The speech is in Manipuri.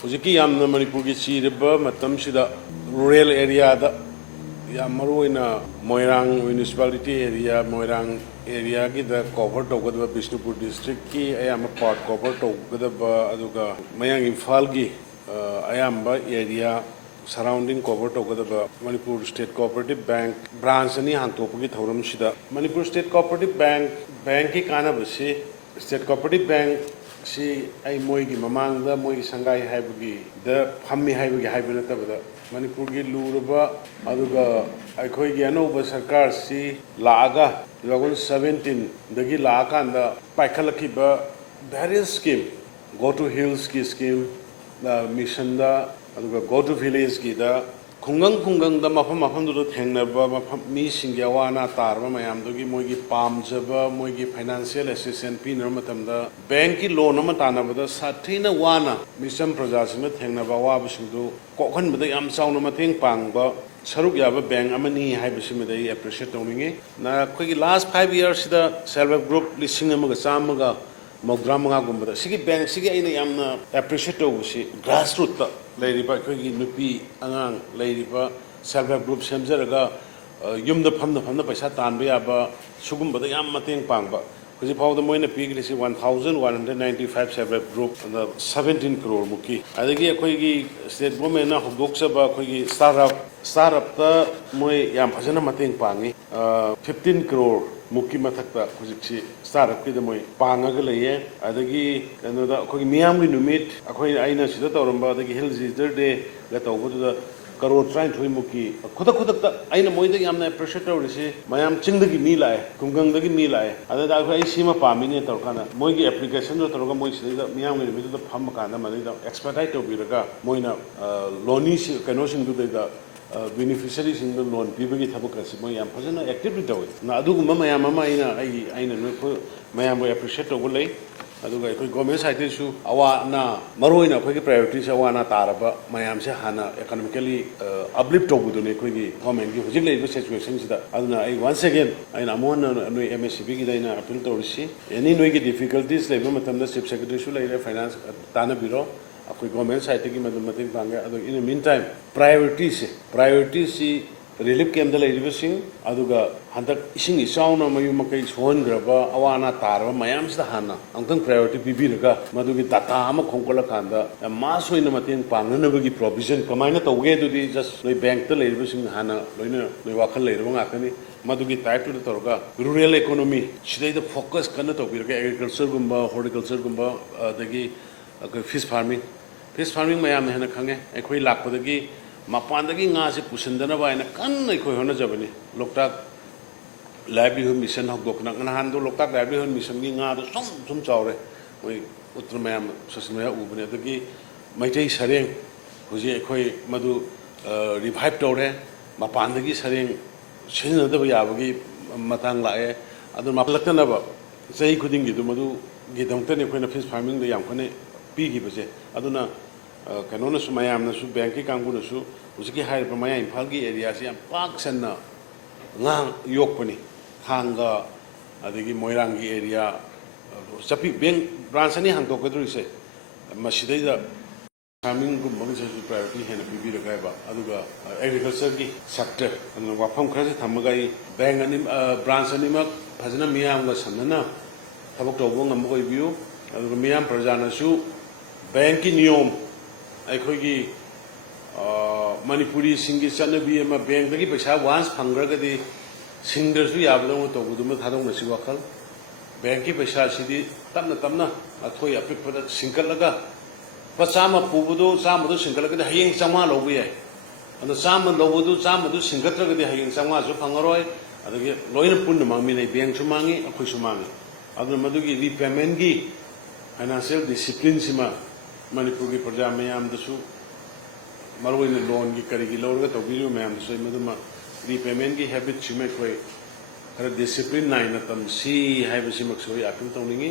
ꯍꯧꯖꯤꯛꯀꯤ ꯌꯥꯝꯅ ꯃꯅꯤꯄꯨꯔꯒꯤ ꯆꯤꯔꯕ ꯃꯇꯝꯁꯤꯗ ꯔꯨꯔꯦꯜ ꯑꯦꯔꯤꯌꯥꯗ ꯌꯥꯝ ꯃꯔꯨꯑꯣꯏꯅ ꯃꯣꯏꯔꯥꯡ ꯃ꯭ꯌꯨꯅꯤꯁꯤꯄꯥꯂꯤꯇꯤ ꯑꯦꯔꯤꯌꯥ ꯃꯣꯏꯔꯥꯡ ꯑꯦꯔꯤꯌꯥꯒꯤꯗ ꯀꯣꯚꯔ ꯇꯧꯒꯗꯕ ꯕꯤꯁꯅꯨꯄꯨꯔ ꯗꯤꯁꯇ꯭ꯔꯤꯛꯀꯤ ꯑꯌꯥꯝꯕ ꯄꯥꯔꯠ ꯀꯣꯚꯔ ꯇꯧꯒꯗꯕ ꯑꯗꯨꯒ ꯃꯌꯥꯡ ꯏꯝꯐꯥꯜꯒꯤ ꯑꯌꯥꯝꯕ ꯑꯦꯔꯤꯌꯥ ꯁꯔꯥꯎꯟꯗꯤꯡ ꯀꯣꯚꯔ ꯇꯧꯒꯗꯕ Manipur state cooperative bank branch ꯑꯅꯤ ꯍꯥꯡꯇꯣꯛꯄꯒꯤ ꯊꯧꯔꯝꯁꯤꯗ ꯃꯅꯤꯄꯨꯔ ꯁ꯭ꯇꯦꯠ ꯀꯣꯑꯣꯄꯔꯦꯇꯤꯚ ꯕꯦꯡꯛꯀꯤ ꯀꯥꯟꯅꯕꯁꯤ ꯁ꯭ꯇꯦꯠ ꯀꯣꯑꯣꯄꯔꯦꯇꯤꯚ ꯕꯦꯡꯛ ꯁꯤ ꯑꯩ ꯃꯣꯏꯒꯤ ꯃꯃꯥꯡꯗ ꯃꯣꯏꯒꯤ ꯁꯪꯒꯥꯏ ꯍꯥꯏꯕꯒꯤꯗ ꯐꯝꯃꯤ ꯍꯥꯏꯕꯒꯤ ꯍꯥꯏꯕ ꯅꯠꯇꯕꯗ ꯃꯅꯤꯄꯨꯔꯒꯤ ꯂꯨꯔꯕ ꯑꯗꯨꯒ ꯑꯩꯈꯣꯏꯒꯤ ꯑꯅꯧꯕ ꯁꯔꯀꯥꯔꯁꯤ ꯂꯥꯛꯑꯒ 2017ꯗꯒꯤ ꯂꯥꯛꯑꯀꯥꯟꯗ ꯄꯥꯏꯈꯠꯂꯛꯈꯤꯕ ꯚꯦꯔꯤꯌꯁ ꯁ꯭ꯀꯤꯝ ꯒꯣ ꯇꯨ ꯍꯤꯜꯁꯀꯤ ꯁ꯭ꯀꯤꯝ ꯃꯤꯁꯟꯗ ꯑꯗꯨꯒ ꯒꯣ ꯇꯨ ꯚꯤꯂꯦꯖꯀꯤꯗ ꯈꯨꯡꯒꯪꯗ ꯃꯐꯝꯗꯨꯗ ꯊꯦꯡꯅꯕ ꯃꯤꯁꯤꯡꯒꯤ ꯑꯋꯥ ꯑꯅꯥ ꯇꯥꯔꯕ ꯃꯌꯥꯝꯗꯨꯒꯤ ꯃꯣꯏꯒꯤ ꯄꯥꯝꯖꯕ ꯃꯣꯏꯒꯤ ꯐꯥꯏꯅꯥꯟꯁꯤꯌꯦꯜ ꯑꯦꯁꯤꯁꯇꯦꯟꯁ ꯄꯤꯅꯕ ꯃꯇꯝꯗ ꯕꯦꯡꯛꯀꯤ ꯂꯣꯟ ꯑꯃ ꯇꯥꯟꯅꯕꯗ ꯁꯥꯊꯤꯅ ꯋꯥꯅ ꯃꯤꯆꯝ ꯄ꯭ꯔꯖꯥꯁꯤꯡꯅ ꯊꯦꯡꯅꯕ ꯑꯋꯥꯕꯁꯤꯡꯗꯨ ꯀꯣꯛꯍꯟꯕꯗ ꯌꯥꯝ ꯆꯥꯎꯅ ꯃꯇꯦꯡ ꯄꯥꯡꯕ ꯁꯔꯨꯛ ꯌꯥꯕ ꯕꯦꯡꯛ ꯑꯃꯅꯤ ꯍꯥꯏꯕꯁꯤꯃꯗ ꯑꯩ ꯑꯦꯄ꯭ꯔꯤꯁꯤꯌꯦꯠ ꯇꯧꯅꯤꯡꯉꯤ ꯑꯩꯈꯣꯏꯒꯤ ꯂꯥꯁ 5 yearsꯁꯤꯗ ꯁꯦꯜꯐ ꯍꯦꯜꯞ ꯒ꯭ꯔꯨꯞ 1,135ꯒꯨꯝꯕꯗ ꯁꯤꯒꯤ ꯕꯦꯡꯛꯁꯤꯒꯤ ꯑꯩꯅ ꯌꯥꯝꯅ ꯑꯦꯄ꯭ꯔꯤꯁꯤꯌꯦꯠ ꯇꯧꯕꯁꯤ ꯒ꯭ꯔꯥꯁ ꯔꯨꯠꯇ ꯂꯩꯔꯤꯕ ꯑꯩꯈꯣꯏꯒꯤ ꯅꯨꯄꯤ ꯑꯉꯥꯡ ꯂꯩꯔꯤꯕ ꯁꯦꯜꯐ ꯍꯦꯜꯞ ꯒ꯭ꯔꯨꯞ ꯁꯦꯝꯖꯔꯒ ꯌꯨꯝꯗ ꯐꯝꯅ ꯄꯩꯁా ꯇꯥꯟꯕ ꯌꯥꯕ ꯁꯤꯒꯨꯝꯕꯗ ꯌꯥꯝ ꯃꯇꯦꯡ ꯄꯥꯡꯕ ꯍꯧꯖꯤꯛ ꯐꯥꯎꯕꯗ ꯃꯣꯏꯅ ꯄꯤꯈ꯭ꯔꯤꯁꯤ 1,195 ꯁꯦꯜꯐ ꯍꯦꯜꯞ ꯒ꯭ꯔꯨꯞ 17 crore ꯃꯨꯛꯀꯤ ꯑꯗꯒꯤ ꯑꯩꯈꯣꯏꯒꯤ ꯁ꯭ꯇꯦꯠ ꯒꯣꯔꯃꯦꯟꯅ ꯍꯧꯗꯣꯛꯆꯕ ꯑꯩꯈꯣꯏꯒꯤ ꯁ꯭ꯇꯥꯔꯠꯑꯞꯇ ꯃꯣꯏ ꯌꯥꯝ ꯐꯖꯅ ꯃꯇꯦꯡ ꯄꯥꯡꯉꯤ 15 crore ꯃꯨꯛꯀꯤ ꯃꯊꯛꯇ ꯍꯧꯖꯤꯛꯁꯤ ꯁ꯭ꯇꯥꯔꯠꯑꯞꯀꯤꯗ ꯃꯣꯏ ꯄꯥꯡꯉꯒ ꯂꯩꯌꯦ ꯑꯗꯒꯤ ꯀꯩꯅꯣꯗ ꯑꯩꯈꯣꯏꯒꯤ ꯃꯤꯌꯥꯝꯒꯤ ꯅꯨꯃꯤꯠ ꯑꯩꯅ ꯁꯤꯗ ꯇꯧꯔꯝꯕ ꯑꯗꯒꯤ ꯍꯦꯜꯊ ꯚꯤꯖꯤꯇꯔ ꯗꯦꯒ ꯇꯧꯕꯗꯨꯗ crore 39 ꯃꯨꯛꯀꯤ ꯈꯨꯗꯛꯇ ꯑꯩꯅ ꯃꯣꯏꯗ ꯌꯥꯝꯅ ꯑꯦꯄ꯭ꯔꯤꯁꯤꯌꯦꯠ ꯇꯧꯔꯤꯁꯤ ꯃꯌꯥꯝ ꯆꯤꯡꯗꯒꯤ ꯃꯤ ꯂꯥꯛꯑꯦ ꯈꯨꯡꯒꯪꯗꯒꯤ ꯃꯤ ꯂꯥꯛꯑꯦ ꯑꯗꯨꯗ ꯑꯩ ꯁꯤꯃ ꯄꯥꯝꯃꯤꯅꯦ ꯇꯧꯔꯀꯥꯟꯗ ꯃꯣꯏꯒꯤ ꯑꯦꯄ꯭ꯂꯤꯀꯦꯁꯟꯗꯣ ꯇꯧꯔꯒ ꯃꯣꯏ ꯁꯤꯗꯩꯗ ꯃꯤꯌꯥꯝꯒꯤ ꯅꯨꯃꯤꯠꯇꯨꯗ ꯐꯝꯕ ꯀꯥꯟꯗ ꯃꯗꯩꯗ ꯑꯦꯛꯁꯄꯔꯇꯥꯏజ్ ꯇꯧꯕꯤꯔꯒ ꯃꯣꯏꯅ ꯂꯣꯟꯅꯤꯁꯤ ꯀꯩꯅꯣꯁꯤꯡꯗꯨꯗꯩꯗ ꯕꯦꯅꯤꯐꯤꯁꯔꯤꯁꯤꯡꯗ ꯂꯣꯟ ꯄꯤꯕꯒꯤ ꯊꯕꯛ ꯑꯁꯤ ꯃꯣꯏ ꯌꯥꯝ ꯐꯖꯅ ꯑꯦꯛꯇꯤꯚꯂꯤ ꯇꯧꯏ ꯑꯗꯨꯒꯨꯝꯕ ꯃꯌꯥꯝ ꯑꯃ ꯑꯩꯅ ꯃꯌꯥꯝꯕꯨ ꯑꯦꯄ꯭ꯔꯤꯁꯤꯌꯦꯠ ꯇꯧꯕ ꯂꯩ ꯑꯗꯨꯒ ꯑꯩꯈꯣꯏ ꯒꯣꯔꯃꯦꯟ ꯁꯥꯏꯠꯇꯩꯁꯨ ꯑꯋꯥ ꯑꯅꯥ ꯃꯔꯨꯑꯣꯏꯅ ꯑꯩꯈꯣꯏꯒꯤ ꯄ꯭ꯔꯥꯏꯌꯣꯔꯤꯇꯤꯁꯦ ꯑꯋꯥ ꯑꯅꯥ ꯇꯥꯔꯕ ꯃꯌꯥꯝꯁꯦ ꯍꯥꯟꯅ ꯏꯀꯣꯅꯣꯃꯤꯀꯦꯜꯂꯤ ꯑꯞꯂꯤꯐ ꯇꯧꯕꯗꯨꯅꯤ ꯑꯩꯈꯣꯏꯒꯤ ꯒꯣꯔꯃꯦꯟꯒꯤ ꯍꯧꯖꯤꯛ ꯂꯩꯔꯤꯕ ꯁꯤꯆꯨꯋꯦꯁꯟꯁꯤꯗ ꯑꯗꯨꯅ ꯑꯩ ꯋꯥꯟꯁ ꯑꯒꯦꯟ ꯑꯩꯅ ꯑꯃꯨꯛ ꯍꯟꯅ ꯅꯣꯏ MSCBꯒꯤꯗ ꯑꯩꯅ ꯑꯄꯤꯜ ꯇꯧꯔꯤꯁꯤ ꯑꯦꯅꯤ ꯅꯣꯏꯒꯤ ꯗꯤꯐꯤꯀꯜꯇꯤꯁ ꯂꯩꯕ ꯃꯇꯝꯗ ꯆꯤꯞ ꯁꯦꯀ꯭ꯔꯦꯇꯔꯤꯁꯨ ꯂꯩꯔꯦ ꯐꯥꯏꯅꯥꯟꯁ ꯇꯥꯟꯅꯕꯤꯔꯣ ꯑꯩꯈꯣꯏ ꯒꯣꯔꯃꯦꯟ ꯁꯥꯏꯠꯇꯒꯤ ꯃꯇꯦꯡ ꯄꯥꯡꯒꯦ ꯑꯗꯨꯒ ꯏꯟ ꯗ ꯃꯤꯟ ꯇꯥꯏꯝ ꯄ꯭ꯔꯥꯏꯌꯣꯔꯤꯇꯤꯁꯤ ꯔꯤꯂꯤꯐ ꯀꯦꯝꯞꯗ ꯂꯩꯔꯤꯕꯁꯤꯡ ꯑꯗꯨꯒ ꯍꯟꯗꯛ ꯏꯁꯤꯡ ꯏꯆꯥꯎꯅ ꯃꯌꯨꯝ ꯃꯀꯩ ꯁꯣꯛꯍꯟꯈ꯭ꯔꯕ ꯑꯋꯥ ꯑꯅꯥ ꯇꯥꯔꯕ ꯃꯌꯥꯝꯁꯤꯗ ꯍꯥꯟꯅ ꯑꯃꯨꯛꯇꯪ ꯄ꯭ꯔꯥꯏꯌꯣꯔꯤꯇꯤ ꯄꯤꯕꯤꯔꯒ ꯃꯗꯨꯒꯤ ꯗꯥꯇꯥ ꯑꯃ ꯈꯣꯝꯒꯠꯂꯀꯥꯟꯗ ꯌꯥꯝ ꯃꯥꯁ ꯑꯣꯏꯅ ꯃꯇꯦꯡ ꯄꯥꯡꯅꯅꯕꯒꯤ ꯄ꯭ꯔꯣꯚꯤꯖꯟ ꯀꯃꯥꯏꯅ ꯇꯧꯒꯦ ꯑꯗꯨꯗꯤ ꯖꯁ ꯅꯣꯏ ꯕꯦꯡꯛꯇ ꯂꯩꯔꯤꯕꯁꯤꯡ ꯍꯥꯟꯅ ꯂꯣꯏꯅ ꯅꯣꯏ ꯋꯥꯈꯜ ꯂꯩꯔꯕ ꯉꯥꯛꯇꯅꯤ ꯃꯗꯨꯒꯤ ꯇꯥꯏꯞꯇꯨꯗ ꯇꯧꯔꯒ ꯔꯨꯔꯦꯜ ꯏꯀꯣꯅꯣꯃꯤ ꯁꯤꯗꯩꯗ ꯐꯣꯀꯁ ꯀꯟꯅ ꯇꯧꯕꯤꯔꯒ ꯑꯦꯒ꯭ꯔꯤꯀꯜꯆꯔꯒꯨꯝꯕ ꯍꯣꯔꯇꯤꯀꯜꯆꯔꯒꯨꯝꯕ ꯑꯗꯒꯤ ꯑꯩꯈꯣꯏ ꯐꯤꯁ ꯐꯥꯔꯃꯤꯡ ꯃꯌꯥꯝꯅ ꯍꯦꯟꯅ ꯈꯪꯉꯦ ꯑꯩꯈꯣই ꯂꯥꯛꯄꯗꯒꯤ ꯃꯄꯥꯟꯗꯒꯤ ꯉꯥꯁꯦ ꯄꯨꯁꯤꯟꯗꯅꯕ ꯍꯥꯏꯅ ꯀꯟꯅ ꯑꯩꯈꯣꯏ ꯍꯣꯠꯅꯖꯕꯅꯤ ꯂꯣꯛꯇꯥꯛ ꯂꯥꯏꯚꯂꯤꯍꯨꯗ ꯃꯤꯁꯟ ꯍꯧꯗꯣꯛꯇꯅ ꯅꯍꯥꯟꯗꯣ ꯂꯣꯛꯇꯥꯛ ꯂꯥꯏꯚꯂꯤꯍꯨꯗ ꯃꯤꯁꯟꯒꯤ ꯉꯥꯗꯣ ꯁꯨꯝ ꯆꯥꯎꯔꯦ ꯃꯣꯏ ꯎꯠꯇ꯭ꯔ ꯃꯌꯥꯝ ꯁꯣꯁꯤꯌꯦꯜ ꯃꯤꯗꯤꯌꯥ ꯎꯕꯅꯤ ꯑꯗꯒꯤ ꯃꯩꯇꯩ ꯁꯔꯦꯡ ꯍꯧꯖꯤꯛ ꯑꯩꯈꯣꯏ ꯃꯗꯨ ꯔꯤꯚꯥꯏꯞ ꯇꯧꯔꯦ ꯃꯄꯥꯟꯗꯒꯤ ꯁꯔꯦꯡ ꯁꯤꯖꯤꯟꯅꯗꯕ ꯌꯥꯕꯒꯤ ꯃꯇꯥꯡ ꯂꯥꯛꯑꯦ ꯑꯗꯨ ꯃꯥꯄꯜꯂꯛꯇꯅꯕ ꯆꯍꯤ ꯈꯨꯗꯤꯡꯒꯤꯗꯨ ꯃꯗꯨꯒꯤꯗꯃꯛꯇꯅꯤ ꯑꯩꯈꯣꯏꯅ ꯐꯤꯁ ꯐꯥꯔꯃꯤꯡꯗ ꯌꯥꯝ ꯀꯟꯅ ꯄꯤꯈꯤꯕꯁꯦ ꯑꯗꯨꯅ ꯀꯩꯅꯣꯅꯁꯨ ꯃꯌꯥꯝꯅꯁꯨ ꯕꯦꯡꯛꯀꯤ ꯀꯥꯡꯕꯨꯅꯁꯨ ꯍꯧꯖꯤꯛꯀꯤ ꯍꯥꯏꯔꯤꯕ ꯃꯌꯥꯡ ꯏꯝꯐꯥꯜꯒꯤ ꯑꯦꯔꯤꯌꯥꯁꯤ ꯌꯥꯝ ꯄꯥꯛ ꯁꯟꯅ ꯉꯥ ꯌꯣꯛꯄꯅꯤ ꯊꯥꯡꯒ ꯑꯗꯒꯤ ꯃꯣꯏꯔꯥꯡꯒꯤ ꯑꯦꯔꯤꯌꯥ ꯆꯞꯄꯤ ꯕꯦꯡꯛ ꯕ꯭ꯔꯥꯟꯆ ꯑꯅꯤ ꯍꯥꯡꯗꯣꯛꯀꯗꯧꯔꯤꯁꯦ ꯃꯁꯤꯗꯩꯗ ꯐꯥꯔꯃꯤꯡꯒꯨꯝꯕꯒꯤꯁꯨ ꯄ꯭ꯔꯥꯏꯌꯣꯔꯤꯇꯤ ꯍꯦꯟꯅ ꯄꯤꯕꯤꯔꯒ ꯍꯥꯏꯕ ꯑꯗꯨꯒ ꯑꯦꯒ꯭ꯔꯤꯀꯜꯆꯔꯒꯤ ꯁꯦꯛꯇꯔ ꯑꯗꯨꯅ ꯋꯥꯐꯝ ꯈꯔꯁꯦ ꯊꯝꯃꯒ ꯑꯩ ꯕ꯭ꯔꯥꯟꯆ ꯑꯅꯤꯃꯛ ꯐꯖꯅ ꯃꯤꯌꯥꯝꯒ ꯁꯝꯅꯅ ꯊꯕꯛ ꯇꯧꯕ ꯉꯝꯕ ꯑꯣꯏꯕꯤꯌꯨ ꯑꯗꯨꯒ ꯃꯤꯌꯥꯝ ꯄ꯭ꯔꯖꯥꯅꯁꯨ ꯕꯦꯡꯛꯀꯤ ꯅꯤꯌꯣꯝ ꯑꯩꯈꯣꯏꯒꯤ ꯃꯅꯤꯄꯨꯔꯤꯁꯤꯡꯒꯤ ꯆꯠꯅꯕꯤ ꯑꯃ ꯕꯦꯡꯛꯇꯒꯤ ꯄꯩꯁꯥ ꯋꯥꯟꯁ ꯐꯪꯈ꯭ꯔꯒꯗꯤ ꯁꯤꯡꯗ꯭ꯔꯁꯨ ꯌꯥꯕꯗꯧꯅ ꯇꯧꯕꯗꯨꯃ ꯊꯥꯗꯣꯛꯅꯁꯤ ꯋꯥꯈꯜ ꯕꯦꯡꯛꯀꯤ ꯄꯩꯁꯥꯁꯤꯗꯤ ꯇꯞꯅ ꯑꯊꯣꯏ ꯑꯄꯤꯛꯄꯗ ꯁꯤꯡꯀꯠꯂꯒ ꯂꯨꯄꯥ 100 ꯄꯨꯕꯗꯨ 100ꯗꯨ ꯁꯤꯡꯀꯠꯂꯒꯗꯤ ꯍꯌꯦꯡ 100 ꯂꯧꯕ ꯌꯥꯏ ꯑꯗꯣ 100 ꯂꯧꯕꯗꯨ 100ꯗꯨ ꯁꯤꯡꯀꯠꯇ꯭ꯔꯒꯗꯤ ꯍꯌꯦꯡ 100ꯁꯨ ꯐꯪꯉꯔꯣꯏ ꯑꯗꯒꯤ ꯂꯣꯏꯅ ꯄꯨꯟꯅ ꯃꯥꯡꯃꯤꯟꯅꯩ ꯕꯦꯡꯛꯁꯨ ꯃꯥꯡꯉꯤ ꯑꯩꯈꯣꯏꯁꯨ ꯃꯥꯡꯉꯤ ꯑꯗꯨꯅ ꯃꯗꯨꯒꯤ ꯔꯤꯄꯦꯃꯦꯟꯒꯤ ꯐꯥꯏꯅꯥꯟꯁꯤꯌꯦꯜ ꯗꯤꯁꯤꯄ꯭ꯂꯤꯟꯁꯤꯃ ꯃꯅꯤꯄꯨꯔꯒꯤ ꯄ꯭ꯔꯖꯥ ꯃꯌꯥꯝꯗꯁꯨ ꯃꯔꯨꯑꯣꯏꯅ ꯂꯣꯟꯒꯤ ꯀꯔꯤꯒꯤ ꯂꯧꯔꯒ ꯇꯧꯕꯤꯔꯤꯕ ꯃꯌꯥꯝꯗꯁꯨ ꯃꯗꯨꯃ ꯔꯤꯄꯦꯃꯦꯟꯒꯤ ꯍꯦꯕꯤꯠꯁꯤꯃ ꯑꯩꯈꯣꯏ ꯈꯔ ꯗꯤꯁꯤꯄ꯭ꯂꯤꯟ ꯅꯥꯏꯅ ꯇꯝꯁꯤ ꯍꯥꯏꯕꯁꯤꯃꯛꯁꯨ ꯑꯩ ꯑꯄꯤꯜ ꯇꯧꯅꯤꯡꯉꯤ